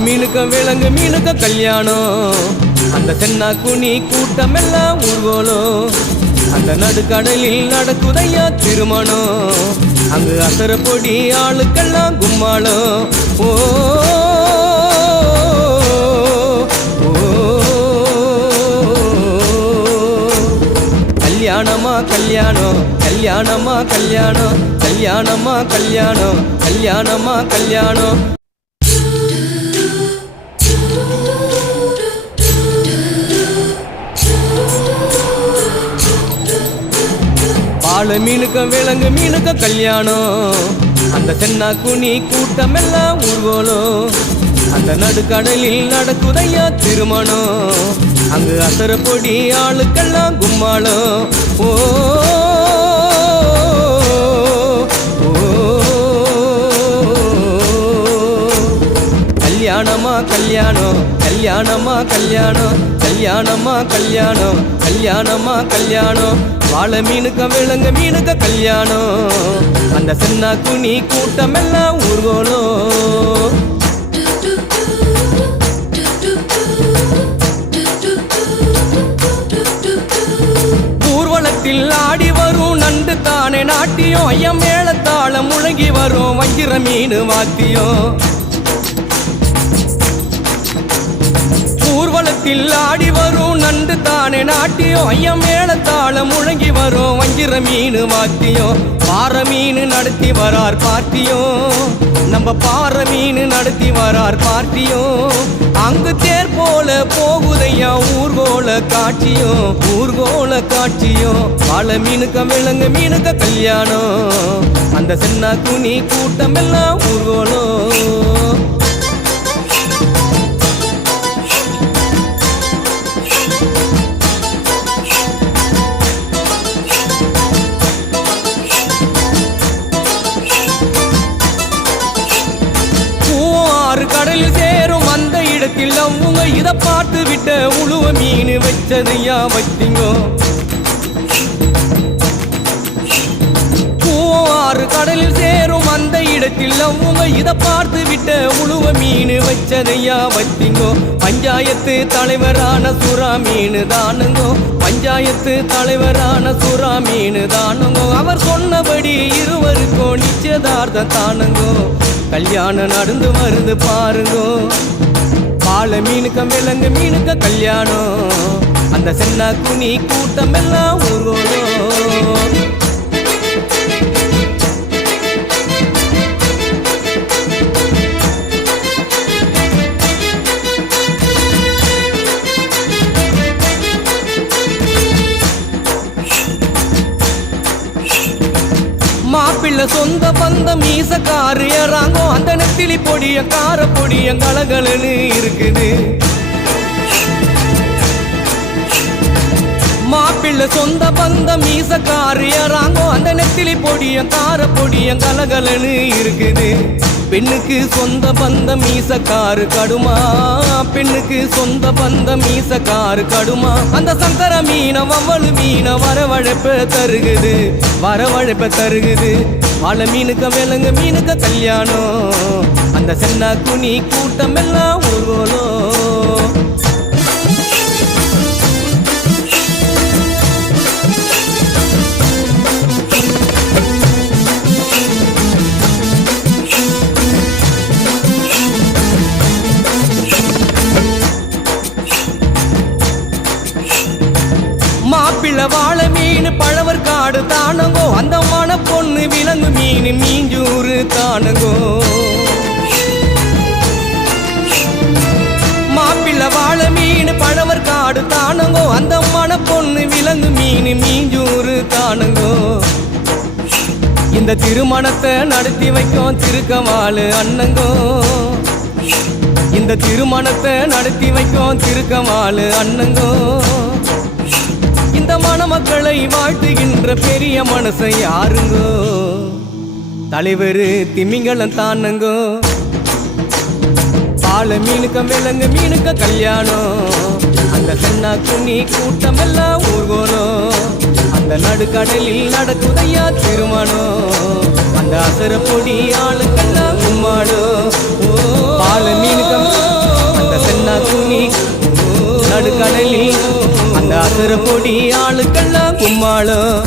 மீனுக்க விலங்கு மீனுக்க கல்யாணம் அந்த தென்னா குனி கூட்டம் எல்லாம் ஊர்வலம் அந்த நடுக்கடலில் நடக்குதையா திருமணம் அங்கு அசர பொடி ஆளுக்கெல்லாம் கும்மாளம் ஓ கல்யாணமா கல்யாணம் கல்யாணமா கல்யாணம் கல்யாணமா கல்யாணம் கல்யாணமா கல்யாணம் பால மீனுக்க விலங்கு மீனுக்க கல்யாணம் அந்த தென்னா குனி கூட்டம் எல்லாம் ஊர்வலம் அந்த நடுக்கடலில் நடக்குதையா திருமணம் அங்கு அசர பொடி ஆளுக்கெல்லாம் கும்மாளம் ஓ கல்யாணமா கல்யாணம் கல்யாணமா கல்யாணம் கல்யாணமா கல்யாணம் கல்யாணமா கல்யாணம் வாழ மீனுக்க விலங்கு மீனுக்க கல்யாணம் அந்த தென்னா குனி கூட்டம் எல்லாம் ஊர்வலம் ஊர்வலத்தில் ஆடி வரும் நண்டு தானே நாட்டியம் ஐயம் மேளத்தாளம் முழங்கி வரும் வஞ்சிர மீன் வாத்தியம் ஊர்வலத்தில் ஆடி வரும் நண்டு தானே நாட்டியம் ஐயம் மேளத்தாளம் முழங்கி வரும் வஞ்சிர மீன் வாத்தியம் பாற மீன் நடத்தி வரார் பார்ட்டியும் நம்ம பாற மீன் நடத்தி வரார் பார்ட்டியும் அங்கு தேர் போல போகுதையா ஊர்கோல காட்சியும் ஊர்கோல காட்சியும் வாழ மீனுக்க விலங்கு மீனுக்க கல்யாணம் அந்த தென்னா குனி கூட்டம் எல்லாம் ஊர்கோலம் கடலில் சேரும் அந்த இடத்தில் அவங்க இதை பார்த்து விட்ட உழுவ மீன் வச்சதையா வச்சிங்கோ பூவாறு கடலில் சேரும் அந்த இடத்தில் அவங்க இதை பார்த்து விட்ட உழுவ மீன் வச்சதையா வச்சிங்கோ பஞ்சாயத்து தலைவரான சுறா மீன் தானுங்கோ பஞ்சாயத்து தலைவரான சுறா மீன் தானுங்கோ அவர் சொன்னபடி இருவருக்கும் நிச்சயதார்த்தம் தானுங்கோ கல்யாணம் நடந்து வருது பாருங்கோ பால மீனுக்க விலங்கு மீனுக்க கல்யாணம் அந்த தென்னா குனி கூட்டம் எல்லாம் ஊர்வலம் மாப்பிள்ள சொந்த பந்த மீசக்காரு ஏறாங்கோ அந்த நெத்திலி பொடிய கார பொடிய கலகலன்னு இருக்குது மாப்பிள்ள சொந்த பந்த மீசக்காரு ஏறாங்கோ அந்த நெத்திலி பொடிய கார பொடிய கலகலன்னு இருக்குது பெண்ணுக்கு சொந்த பந்த மீசக்காரு கடுமா பெண்ணுக்கு சொந்த பந்த மீசக்காரு கடுமா அந்த சங்கர மீன வவ்வளு மீன வரவழைப்ப தருகுது வரவழைப்ப தருகுது வாழ மீனுக்க விலங்கு மீனுக்க கல்யாணம் அந்த தென்னா குனி கூட்டம் எல்லாம் ஊர்வலம் மாப்பிள்ள வாழ மீன் பழவர் காடு தானுங்கோ அந்த மன பொண்ணு விலங்கு மீன் மீஞ்சூறு தானுங்கோ மாப்பிள்ள வாழ மீன் பழவர் காடு தானுங்கோ அந்த மன பொண்ணு விலங்கு மீன் மீஞ்சூறு தானுங்கோ இந்த திருமணத்தை நடத்தி வைக்கும் திருக்கமாலு அண்ணங்கோ இந்த திருமணத்தை நடத்தி வைக்கும் திருக்கமாலு அண்ணங்கோ இந்த மணமக்களை வாழ்த்துகின்ற பெரிய மனசை யாருங்கோ தலைவர் திமிங்கலம் தானுங்கோ பால மீனுக்க விலங்கு மீனுக்க கல்யாணம் அந்த தென்னா குனி கூட்டம் எல்லாம் ஊர்வலம் அந்த நடுக்கடலில் நடக்குதையா திருமணம் அந்த அசர பொடி ஆளுக்கெல்லாம் கும்மாளம் பால மீனுக்க வண்ண துணி நடுக்கடலில் அந்த அசுர பொடி ஆளுக்கெல்லாம் கும்மாளம்